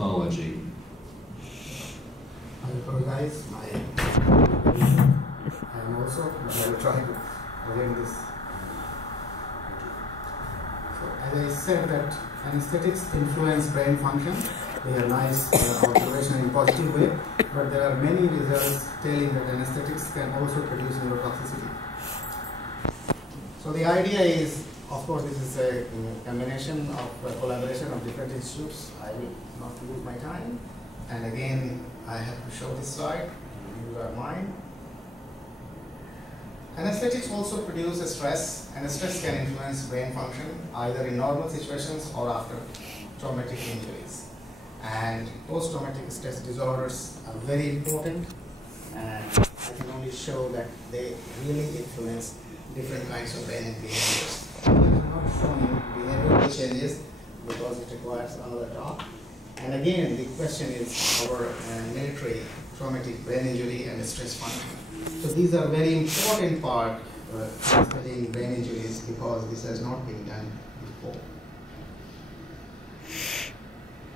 Pathology. I apologize, I'm also, but I will try to read this. So, as I said that anesthetics influence brain function. They have nice observation in a positive way, but there are many results telling that anesthetics can also produce neurotoxicity. So the idea is, of course, this is a combination of collaboration of different institutes. I will not lose my time. And again, I have to show this slide. These are mine. Anesthetics also produce a stress, and a stress can influence brain function either in normal situations or after traumatic injuries. And post-traumatic stress disorders are very important, and I can only show that they really influence different kinds of brain behaviors. I'm not showing behavioral changes because it requires another talk. And again, the question is our military traumatic brain injury and stress function. So these are very important part of studying brain injuries because this has not been done before.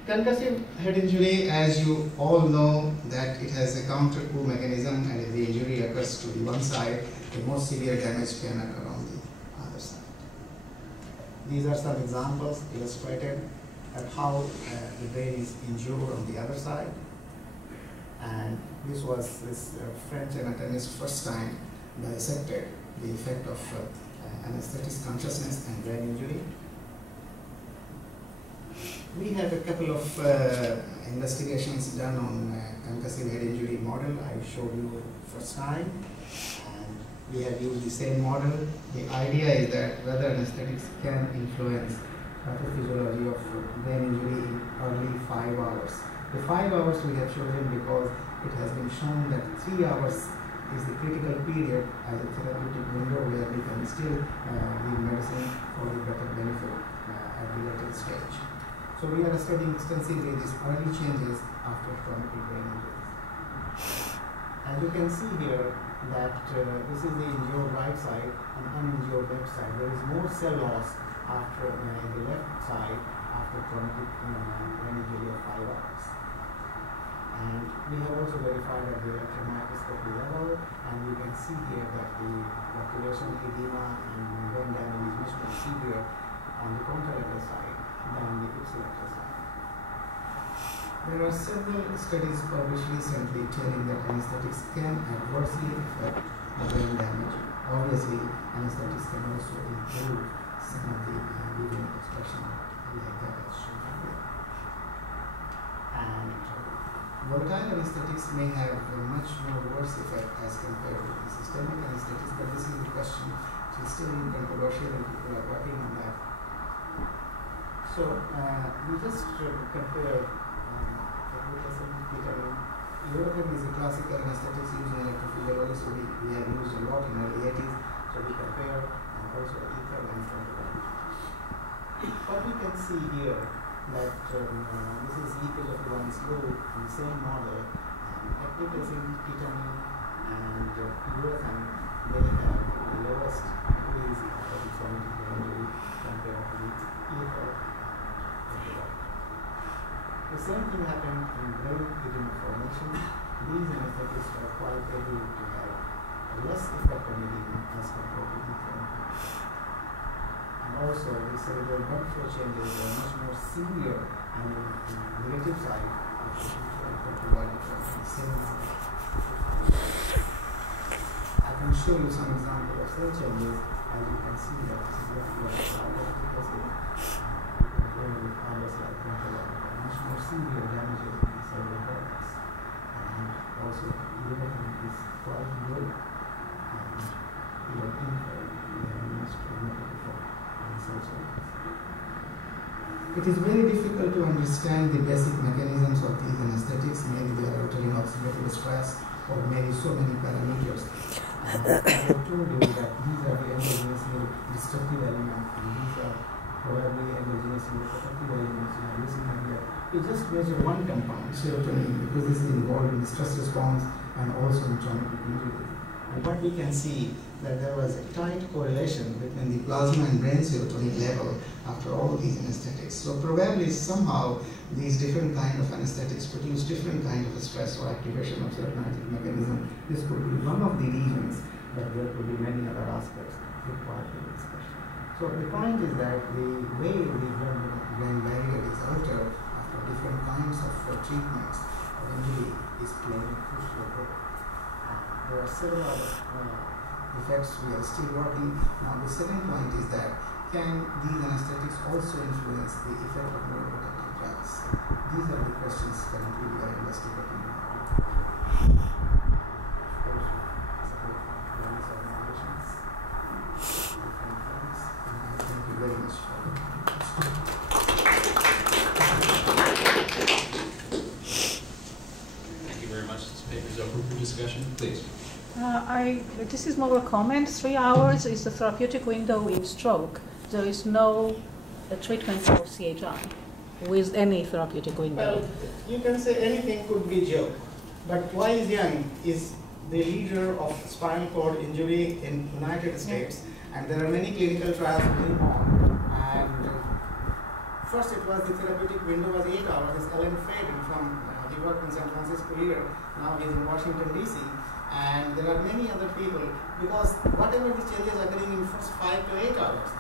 Concussive head injury, as you all know, that it has a counter-coup mechanism, and if the injury occurs to the one side, the most severe damage can occur on the other side. These are some examples illustrated at how the brain is injured on the other side. And this was this French anatomist first time dissected the effect of anesthetic consciousness and brain injury. We have a couple of investigations done on concussive head injury model. I showed you first time, and we have used the same model. The idea is that whether anesthetics can influence pathophysiology of brain injury in early 5 hours. The 5 hours we have chosen because it has been shown that 3 hours is the critical period as a therapeutic window where we can still give medicine for the better benefit at the later stage. So we are studying extensively these early changes after traumatic brain injuries. As you can see here that this is the injured right side and uninjured left side. There is more cell loss after in the left side after traumatic brain injury of 5 hours. And we have also verified at the electron microscopy level, and you can see here that the circulation, edema, and brain damage is much more severe on the contralateral side than the ipsilateral side. There are several studies published recently telling that anesthetics can adversely affect the brain damage. Obviously, anesthetics can also improve some of the living expression like that as shown here. And volatile anesthetics may have a much more worse effect as compared to the systemic anesthetics, but this is the question. It's still controversial and people are working on that. So we just compare European is a classical anesthetics used in electrophysiology, so we have used a lot in early 80s, so we compare and also ether and chromatography. What we can see here that this is leakage of Ivan's loop in the same model, and ectoplasm, ketamine, and urethane, they have the lowest increase of the traumatic brain injury compared to the ether. The same thing happened in brain edema formation. These anesthetics are quite able to have less effect on edema as compared to ether. And also, the cerebral blood flow changes are much more severe on the negative side of the same. I can show you some examples of cell changes. As you can see that this is what we are because with others like much more severe damages in the cerebral cortex. And also, urethane is quite good. And even ether, we have much traumatic effect. It is very difficult to understand the basic mechanisms of these anesthetics. Maybe they are altering oxidative stress, or maybe so many parameters. As I told you that these are the endogenous destructive elements, and these are probably endogenous protective elements. We just measure one compound, serotonin, because this is involved in the stress response and also in traumatic injury. And what we can see that there was a tight correlation between the plasma and brain serotonin level after all these anesthetics. So probably somehow these different kind of anesthetics produce different kind of stress or activation of serotonergic mechanism. This could be one of the reasons, but there could be many other aspects required for discussion. So the point is that the way the blood-brain barrier is altered after different kinds of treatments of injury is playing a crucial role. There are several other effects we are still working. Now the second point is that can these anesthetics also influence the effect of neuroprotective drugs? These are the questions currently we are investigating. Thank you very much. Thank you very much. This paper is open for discussion. Please. This is more a comment. 3 hours is the therapeutic window in stroke. There is no treatment for CHI with any therapeutic window. Well, you can say anything could be joke, but Wise Young is the leader of spinal cord injury in United States, and there are many clinical trials going on. And first it was the therapeutic window was 8 hours. It's Ellen Faden from, he worked in San Francisco here, now he's in Washington DC. And there are many other people, because whatever the changes are occurring in the first 5 to 8 hours,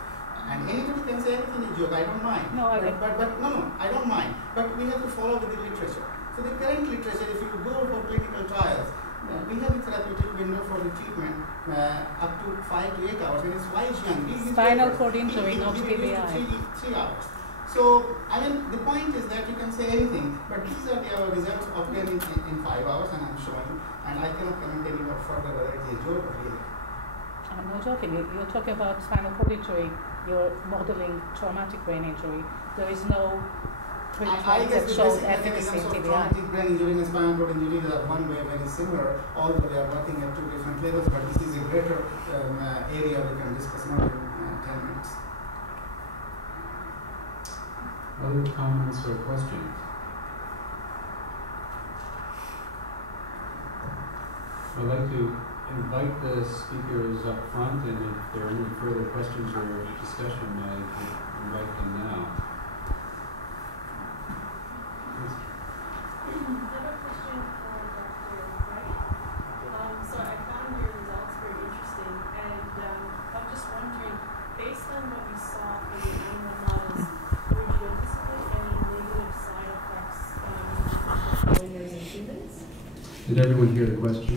and anybody can say anything is joke, I don't mind. No, I don't mind. But we have to follow with the literature. So the current literature, if you go for clinical trials, we have a therapeutic window for the treatment up to 5 to 8 hours, and it's Wise Young. Spinal cord injury, not TBI. 3 hours. So, I mean, the point is that you can say anything, but these are our results obtained in 5 hours, and I'm showing, and I cannot comment any more further whether it is a joke or really. I'm not joking. You're talking about spinal cord injury. You're modeling traumatic brain injury. There is no treatment that shows efficacy in TBI. Traumatic brain injury and spinal cord injury are one way very similar, although they are working at 2 different levels, but this is a greater area we can discuss more in 10 minutes. Other comments or questions? I'd like to invite the speakers up front, and if there are any further questions or discussion, I would invite them now. Yes. I have a question for Dr. Wright. So I found your results very interesting, and I'm just wondering, based on what you saw for the animal models, would you anticipate any negative side effects when there's in humans? Did everyone hear the question?